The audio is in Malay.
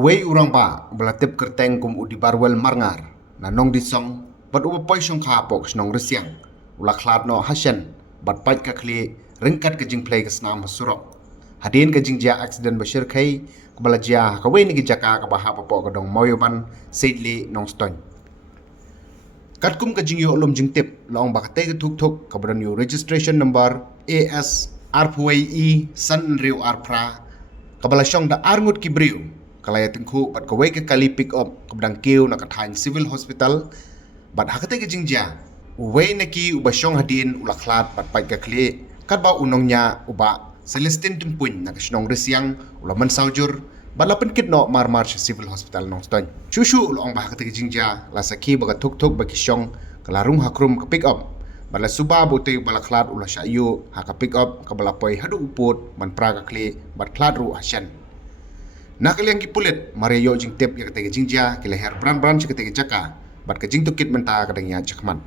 Wei urang ba belatip kerteng kum udi barwel marngar na nong disong bat uba poi shong kha pok snong resiang ula khlat no hasyan bat pait ka khli ringkat ke jing play ke snam surok hadin ke jing ja accident bashir khai kbala ja ka wei ni ki jaka ka ba ha pok ka dong moyoban seidli nong ston kat kum ka jing yo lom jing tip long ba ka te thuk thuk ka bran yo registration number AS RPWE san riu arpra kabala shong da arngut ki briu kalaya tengku bat kawai ke kali pick up kabdang kiu nak kathang civil hospital bat hakate ke jingja wei neki uba shong hadin ulakhlat bat pai ka kli kat ba unongnya uba Celestine Timpun nak snong resiang ulaman saujur balapan kit no mar civil hospital nong ston chushu ulong ba hakate ke jingja la saki ba thuk thuk ba ki shong kalarung hakrum ka pick up bala suba bote bala khlat ula shayu ha ka pick up ka bala poi hadu uput man pra ka kli bat khlat ru asyan nakaliang kipulit Mario jing tip ya kete jingja kile her bran cekete jaka bat ke jing tukit menta kadangnya cakman